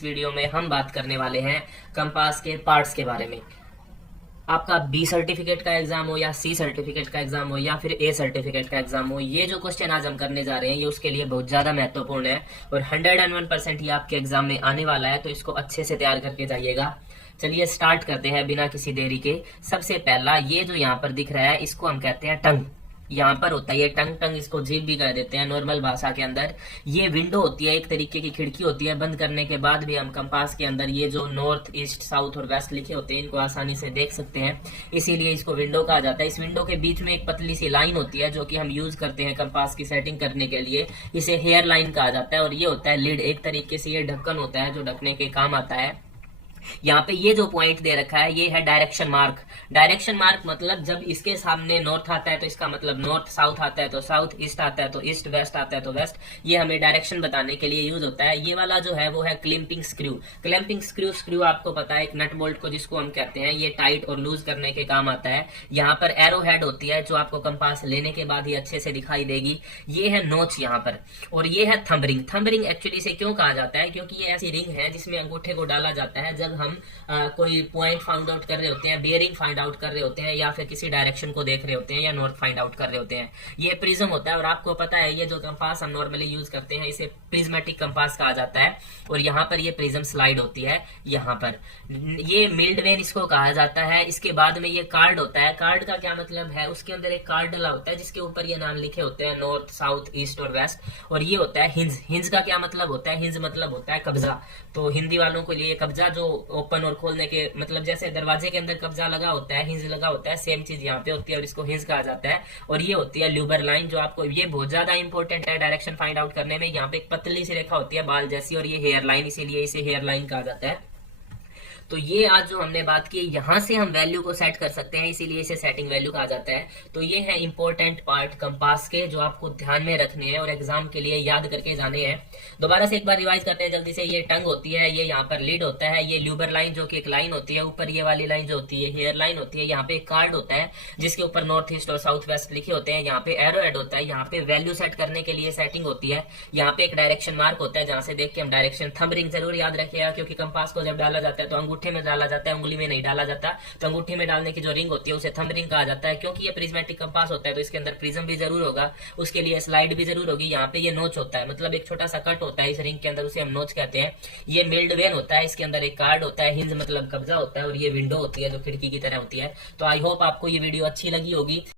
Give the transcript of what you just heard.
इस वीडियो में हम बात करने वाले हैं कंपास के पार्ट्स के बारे में। आपका बी सर्टिफिकेट का एग्जाम हो या सी सर्टिफिकेट का एग्जाम हो या फिर ए सर्टिफिकेट का एग्जाम हो, ये जो क्वेश्चन आज हम करने जा रहे हैं ये उसके लिए बहुत ज्यादा महत्वपूर्ण है और 101% ये आपके एग्जाम में आने वाला है, तो इसको अच्छे से तैयार करके जाइएगा। चलिए स्टार्ट करते हैं बिना किसी देरी के। सबसे पहला ये जो यहाँ पर दिख रहा है इसको हम कहते हैं टंग। यहाँ पर होता है ये टंग, टंग इसको जीभ भी कह देते हैं नॉर्मल भाषा के अंदर। ये विंडो होती है, एक तरीके की खिड़की होती है। बंद करने के बाद भी हम कंपास के अंदर ये जो नॉर्थ, ईस्ट, साउथ और वेस्ट लिखे होते हैं इनको आसानी से देख सकते हैं, इसीलिए इसको विंडो कहा जाता है। इस विंडो के बीच में एक पतली सी लाइन होती है जो कि हम यूज करते हैं कंपास की सेटिंग करने के लिए, इसे हेयर लाइन कहा जाता है। और ये होता है लिड, एक तरीके से ये ढक्कन होता है जो ढकने के काम आता है। यहाँ पे ये जो पॉइंट दे रखा है ये है डायरेक्शन मार्क। डायरेक्शन मार्क मतलब जब इसके सामने नॉर्थ आता है तो इसका मतलब नॉर्थ, साउथ आता है तो साउथ, ईस्ट आता है तो ईस्ट, वेस्ट आता है तो वेस्ट। ये हमें डायरेक्शन बताने के लिए यूज होता है। ये वाला जो है वो है clamping screw. Clamping screw, screw आपको पता है एक नट बोल्ट को जिसको हम कहते हैं, ये टाइट और लूज करने के काम आता है। यहाँ पर एरो हेड होती है जो आपको कंपास लेने के बाद ही अच्छे से दिखाई देगी। ये है नोच यहाँ पर, और ये है thumb ring. Thumb ring actually से क्यों कहा जाता है, क्योंकि ये ऐसी रिंग है जिसमें अंगूठे को डाला जाता है जब हम कोई पॉइंट फाइंड आउट कर रहे होते हैं, बेयरिंग फाइंड आउट कर रहे होते हैं, या फिर किसी डायरेक्शन को देख रहे होते हैं, या नॉर्थ फाइंड आउट कर रहे होते हैं। ये प्रिज्म होता है, और आपको पता है ये जो कंपास हम नॉर्मली यूज करते हैं इसे प्रिज्मेटिक कंपास कहा जाता है। और यहाँ पर ये प्रिज्म स्लाइड होती है। यहाँ पर ये मिल्ड वेन इसको कहा जाता है। इसके बाद में ये कार्ड होता है। कार्ड का क्या मतलब है, उसके अंदर एक कार्ड डला होता है जिसके ऊपर ये नाम लिखे होते हैं, नॉर्थ, साउथ, ईस्ट और वेस्ट। और ये होता है हिंज। हिंज का क्या मतलब होता है, हिंज मतलब होता है कब्जा। तो हिंदी वालों के लिए कब्जा जो ओपन और खोलने के मतलब जैसे दरवाजे के अंदर कब्जा लगा होता है, हिंज लगा होता है, सेम चीज यहाँ पे होती है और इसको हिंज कहा जाता है। और ये होती है ल्यूबर लाइन, जो आपको ये बहुत ज्यादा इंपॉर्टेंट है डायरेक्शन फाइंड आउट करने में। यहाँ पे एक पतली सी रेखा होती है बाल जैसी, और ये हेयर लाइन, इसीलिए इसे हेयर लाइन कहा जाता है। तो ये आज जो हमने बात की, यहाँ से हम वैल्यू को सेट कर सकते हैं, इसीलिए इसे सेटिंग वैल्यू कहा जाता है। तो ये है इंपॉर्टेंट पार्ट कंपास के जो आपको ध्यान में रखने हैं और एग्जाम के लिए याद करके जाने हैं। दोबारा से एक बार रिवाइज करते हैं जल्दी से। ये टंग होती है, ये यहाँ पर लीड होता है, ये ल्यूबर लाइन जो कि एक लाइन होती है, ऊपर ये वाली लाइन जो होती है हेयर लाइन होती है। यहाँ पे एक कार्ड होता है जिसके ऊपर नॉर्थ, ईस्ट और साउथ, वेस्ट लिखे होते हैं। यहाँ पे एरो हेड होता है, यहाँ पे वैल्यू सेट करने के लिए सेटिंग होती है। यहाँ पे एक डायरेक्शन मार्क होता है जहां से देख के हम डायरेक्शन। थंब रिंग जरूर याद रखिएगा, क्योंकि कंपास को जब डाला जाता है तो अंगूठे में डाला जाता है, उंगली में नहीं डाला जाता। तो अंगूठे में डालने की जो रिंग होती है उसे थंब रिंग कहा जाता है। क्योंकि ये प्रिज्मेटिक कंपास होता है तो इसके अंदर प्रिज्म भी जरूर होगा, उसके लिए स्लाइड भी जरूर होगी। यहाँ पे ये नोच होता है, मतलब एक छोटा सा कट होता है इस रिंग के अंदर, उसे हम नोच कहते हैं। ये मिल्ड वेन होता है, इसके अंदर एक कार्ड होता है, हिंज मतलब कब्जा होता है, और ये विंडो होती है जो खिड़की की तरह होती है। तो आई होप आपको ये वीडियो अच्छी लगी होगी।